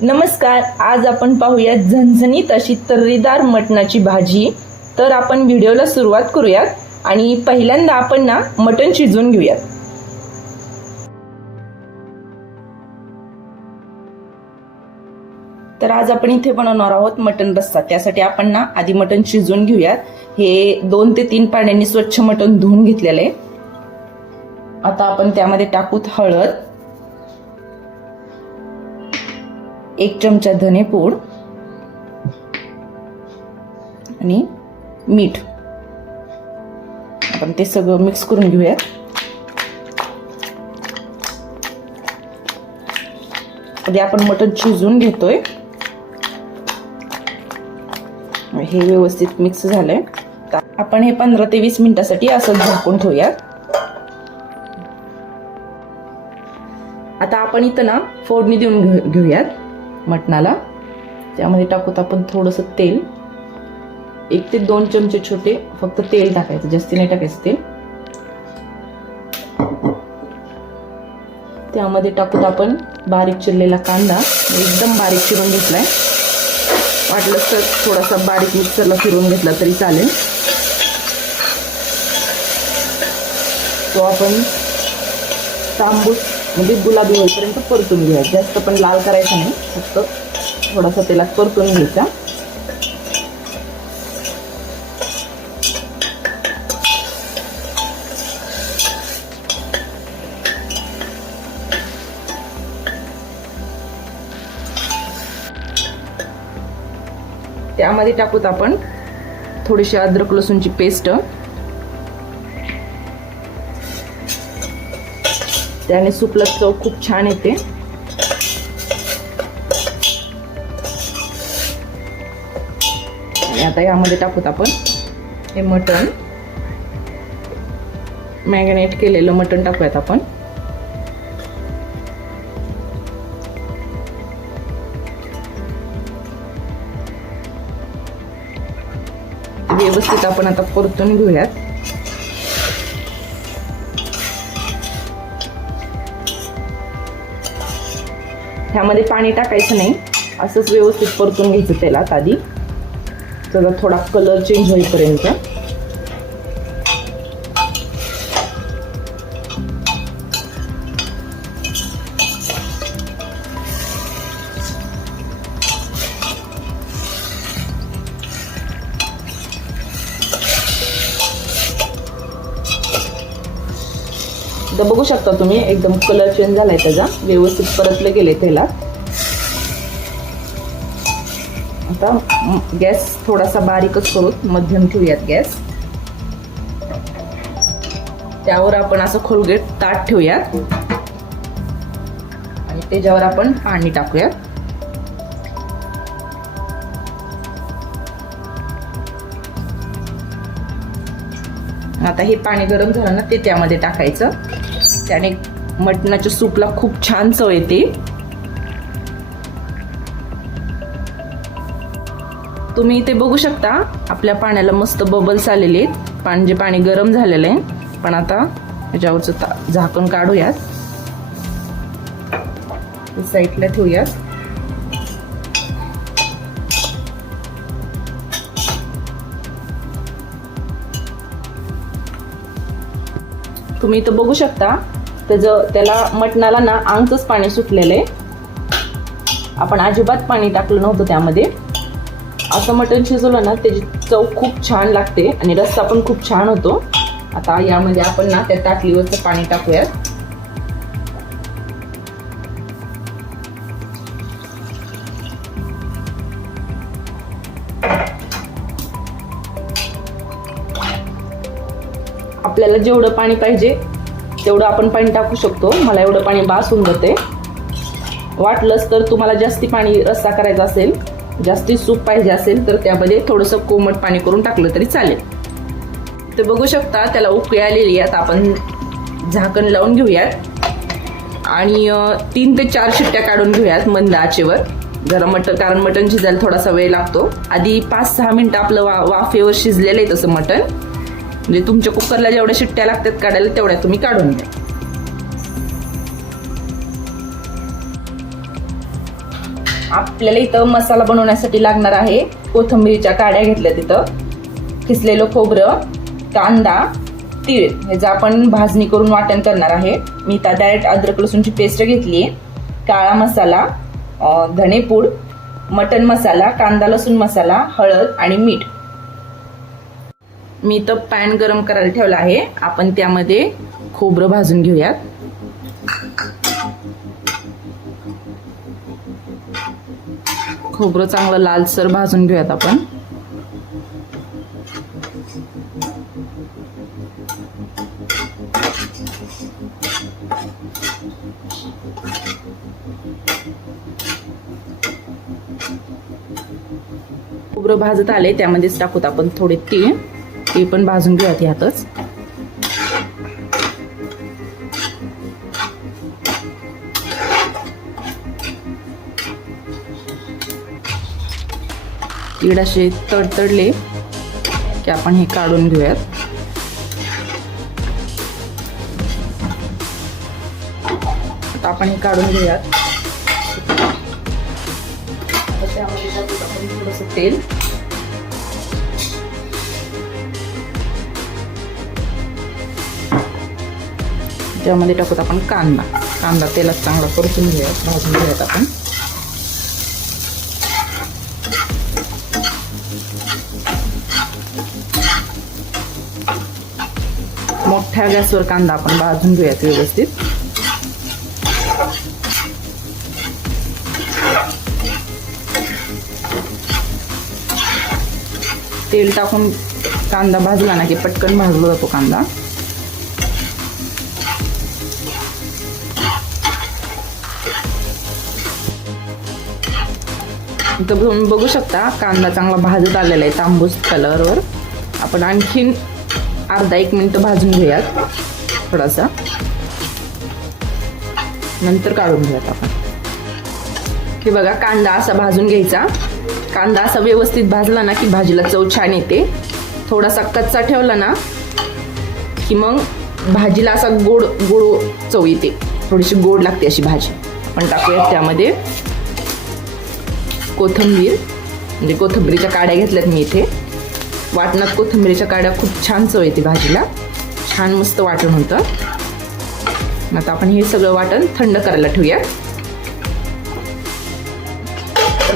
नमस्कार. आज आपण पाहूया झणझणीत अशी तर्रीदार मटणाची भाजी. तर आपण व्हिडिओला सुरुवात करूयात आणि पहिल्यांदा आपण ना मटण शिजवून घेऊयात. तर आज आपण इथे बनवणार आहोत मटण रस्सा. त्यासाठी आपण ना आधी मटण शिजवून घेऊयात. हे 2 ते 3 पाण्याने स्वच्छ मटण धुवून घेतलेले. आता आपण त्यामध्ये टाकूत हळद, 1 चमचा धनेपूड आणि मीठ. आपण ते सगळं मिक्स करून घेऊयात. आधी आपण मटण शिजवून घेतोय. हे व्यवस्थित मिक्स झालंय. आपण हे 15 ते 20 मिनिटासाठी असं झाकून ठेवूयात. आता आपण इथं ना फोडणी देऊन घेऊयात मटणाला. त्यामध्ये टाकूत आपण थोडंसं तेल, 1 ते 2 चमचे छोटे फक्त तेल टाकायचं, जास्ती नाही टाकायचं तेल. त्यामध्ये टाकूत आपण बारीक चिरलेला कांदा, एकदम बारीक चिरून घेतलाय. वाटलं तर थोडासा बारीक मिक्सरला फिरवून घेतला तरी चालेल. तो आपण तांबूस म्हणजे गुलाबी होईपर्यंत परतून घेऊया. जास्त पण लाल करायचा नाही, फक्त थोडासा तेलात परतून घ्यायचा. त्यामध्ये टाकूत आपण थोडीशी अद्रक लसूणची पेस्ट. त्याने सूपला चव खूप छान येते. आणि आता यामध्ये टाकूत आपण हे मटण, मॅरिनेट केलेलं मटण टाकूयात आपण. व्यवस्थित आपण आता परतून घेऊयात. ह्यामध्ये पाणी टाकायचं नाही, असंच व्यवस्थित परतून घ्यायचं तेलात आधी. त्याचा थोडा कलर चेंज होईपर्यंत. तर बघू शकता तुम्ही, एकदम कलर चेंज झालाय त्याचा, व्यवस्थित परतले गेले तेलात. आता गॅस थोडासा बारीकच करू, मध्यम ठेवूयात गॅस. त्यावर आपण असं खोलगट ताट ठेवूयात आणि त्याच्यावर आपण पाणी टाकूयात. आता हे पाणी गरम झालं ना, ते त्यामध्ये टाकायचं. त्याने मटणाच्या सूपला खूप छान चव येते. तुम्ही इथे बघू शकता, आपल्या पाण्याला मस्त बबल्स आलेले आहेत. पाणी गरम झालेलं आहे. पण आता त्याच्यावरचं झाकण काढूयात, साईडला ठेवूयात. तुम्ही इथं बघू शकता, त्याला मटणाला ना अंगचंच पाणी सुटलेलं आहे. आपण अजिबात पाणी टाकलं नव्हतं त्यामध्ये. असं मटण शिजवलं ना, त्याची चव खूप छान लागते आणि रस्सा पण खूप छान होतो. आता यामध्ये आपण ना त्या ताटलीवरचं पाणी टाकूयात. आपल्याला जेवढं पाणी पाहिजे तेवढं आपण पाणी टाकू शकतो. मला एवढं पाणी बास होऊन जाते. वाटलंच तर तुम्हाला जास्ती पाणी रस्सा करायचा असेल, जास्ती सूप पाहिजे असेल, तर त्यामध्ये थोडंसं कोमट पाणी करून टाकलं तरी चालेल. ते बघू शकता, त्याला उकळी आलेली आहे. आता आपण झाकण लावून घेऊयात आणि 3 ते 4 शिट्ट्या काढून घेऊयात मंद आचेवर. जरा कारण मटण शिजायला थोडासा वेळ लागतो. आधी 5-6 मिनिटं आपलं वाफेवर शिजलेलं आहे तसं मटण. म्हणजे तुमच्या कुकरला जेवढ्या शिट्ट्या लागतात काढायला तेवढ्या तुम्ही काढून घ्या. आपल्याला इथं मसाला बनवण्यासाठी लागणार आहे कोथिंबीरच्या काड्या घेतल्या, तिथं किसलेलं खोबरं, कांदा, तीळ ह्याचं आपण भाजणी करून वाटण करणार आहे. मी इथं डायरेक्ट अद्रक लसूणची पेस्ट घेतली आहे, काळा मसाला, धनेपूड, मटन मसाला, कांदा लसूण मसाला, हळद आणि मीठ. मी इथं पॅन गरम करायला ठेवला आहे. आपण त्यामध्ये खोबरं भाजून घेऊयात. खोबरं चांगलं लालसर भाजून घेऊयात आपण. खोबरं भाजत आले त्यामध्येच टाकूत आपण थोडे तीळ. ते पण भाजून घेऊयात ह्यातच. तीळ असे तडतडले की आपण हे काढून घेऊयात. आता आपण हे काढून घेऊयात. त्यामध्ये टाकूत आपण थोडंसं तेल. त्यामध्ये टाकूत आपण कांदा. कांदा तेलात चांगला परतून घेऊयात, भाजून घेऊयात आपण. मोठ्या गॅसवर कांदा आपण भाजून घेऊयात व्यवस्थित. तेल टाकून कांदा भाजला ना की पटकन भाजला जातो कांदा. इथं तुम्ही बघू शकता कांदा चांगला भाजत आलेला आहे तांबूस कलरवर. आपण आणखीन अर्धा 1 मिनिट भाजून घेऊयात थोडासा, नंतर काढून घेऊयात आपण. हे बघा कांदा असा भाजून घ्यायचा. कांदा असा व्यवस्थित भाजला ना की भाजीला चव छान येते. थोडासा कच्चा ठेवला ना की मग भाजीला असा गोड गोड चव येते, थोडीशी गोड लागते अशी भाजी. आपण टाकूयात त्यामध्ये कोथिंबीर, म्हणजे कोथिंबीरीच्या काड्या घेतल्यात मी इथे. वाटणात कोथिंबीरीच्या काड्या खूप छान चव येते भाजीला, छान मस्त वाटण होतं. आता आपण हे सगळं वाटण थंड करायला ठेवूया.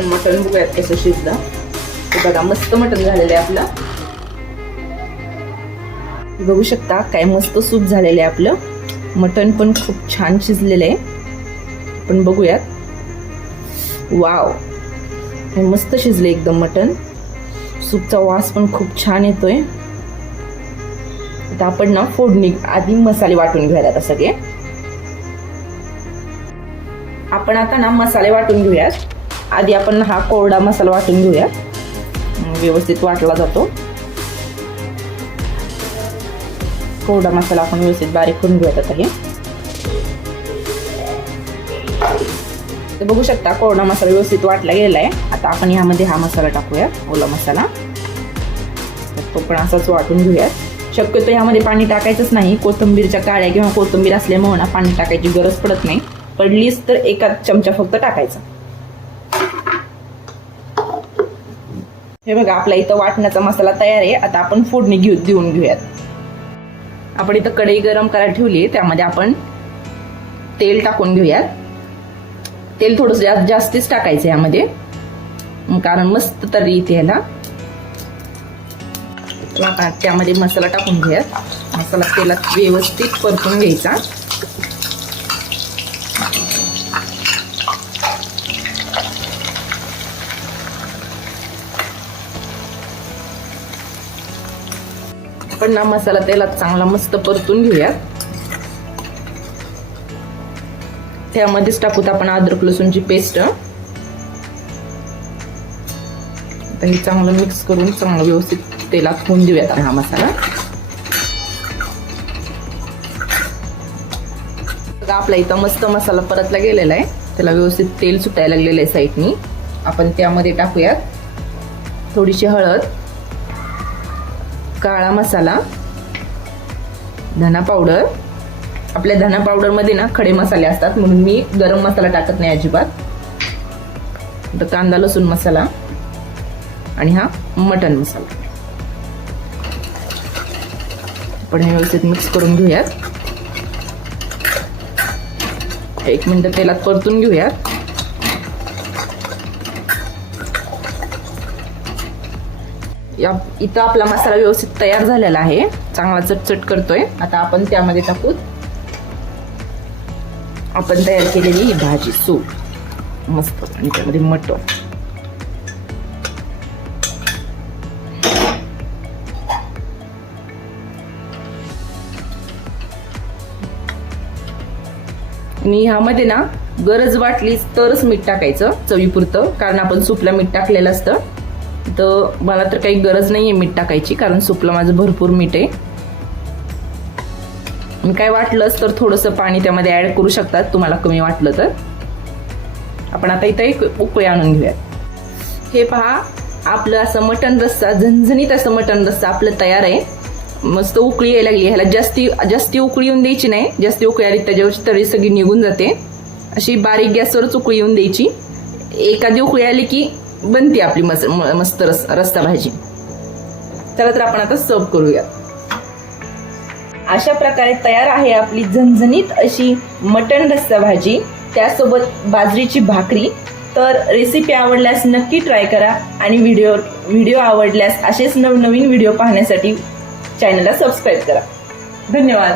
मटण बघूयात कसं शिजलं. बघा मस्त मटण झालेलं आहे आपलं. बघू शकता काय मस्त सूप झालेलं आहे आपलं. मटण पण खूप छान शिजलेलं आहे. आपण बघूयात. वाव, हे मस्त शिजले एकदम मटण. सूपचा वास पण खूप छान येतोय. आता आपण ना फोडणी आधी मसाले वाटून घेऊयात. आता सगळे आपण आता ना मसाले वाटून घेऊयात. आधी आपण हा कोरडा मसाला वाटून घेऊयात, व्यवस्थित वाटला जातो. कोरडा मसाला आपण व्यवस्थित बारीक करून घेऊयात. आता हे बघू शकता कोरडा मसाला व्यवस्थित वाटला गेलेला आहे. आता आपण यामध्ये हा मसाला टाकूया, ओला मसाला. तो पण असाच वाटून घेऊयात. शक्यतो यामध्ये पाणी टाकायचंच नाही. कोथिंबीरच्या काड्या किंवा कोथिंबीर असल्यामुळे ना पाणी टाकायची गरज पडत नाही. पडलीच तर 1 चमचा फक्त टाकायचा. हे बघा आपला इथं वाटण्याचा मसाला तयार आहे. आता आपण फोडणी देऊन घेऊयात. आपण इथं कढई गरम करायला ठेवली आहे, त्यामध्ये आपण तेल टाकून घेऊयात. तेल थोडंसं जास्तीच टाकायचं यामध्ये, कारण मस्त तरी इथे ह्याला. त्यामध्ये मसाला टाकून घेऊयात. मसाला तेलात व्यवस्थित परतून घ्यायचा. आपण ना मसाला तेलात चांगला मस्त परतून घेऊयात. त्यामध्येच टाकूत आपण अद्रक लसूणची पेस्ट. हे चांगलं मिक्स करून चांगलं व्यवस्थित तेलात होऊन देऊयात हा मसाला. आपला इथं मस्त मसाला परतला गेलेला आहे. त्याला व्यवस्थित तेल सुटायला लागलेलं आहे साईडनी. आपण त्यामध्ये टाकूयात थोडीशी हळद, काळा मसाला, धना पावडर. आपल्या धना पावडर मध्ये ना खडे मसाले असतात, म्हणून मी गरम मसाला टाकत नाही अजिबात. तर कांदा लसूण मसाला आणि हा मटण मसाला आपण हे व्यवस्थित मिक्स करून घेऊयात. 1 मिनिट तेलात परतून घेऊयात. इथं आपला मसाला व्यवस्थित तयार झालेला आहे, चांगला चटचट करतोय. आता आपण त्यामध्ये टाकू आपण तयार केलेली ही भाजी, सूप मस्त, आणि त्यामध्ये मटण. आणि ह्यामध्ये ना गरज वाटली तरच मीठ टाकायचं चवीपुरतं, कारण आपण सूपला मीठ टाकलेलं असतं. तर मला तर काही गरज नाहीये मीठ टाकायची, कारण सूपला माझं भरपूर मीठ आहे. काय वाटलंच तर थोडंसं पाणी त्यामध्ये ऍड करू शकतात तुम्हाला कमी वाटलं तर. आपण आता इथं एक उकळी आणून घेऊया. हे पहा, आपलं असं मटण रस्सा, झणझणीत असं मटण रस्सा आपलं तयार आहे. मस्त उकळी यायला लागली. ह्याला जास्ती उकळी येऊन द्यायची नाही. जास्ती उकळी आली त्याच्यावरची तरी सगळी निघून जाते. अशी बारीक गॅसवरच उकळी येऊन द्यायची. एखादी उकळी आली की बनते आपली मस्त रस्सा भाजी. चला तर आपण आता सर्व करूया. अशा प्रकारे तयार आहे आपली झणझणीत अशी मटण रस्सा भाजी, त्यासोबत बाजरीची भाकरी. तर रेसिपी आवडल्यास नक्की ट्राय करा, आणि व्हिडिओ आवडल्यास असेच नवनवीन व्हिडिओ पाहण्यासाठी चॅनलला सबस्क्राईब करा. धन्यवाद.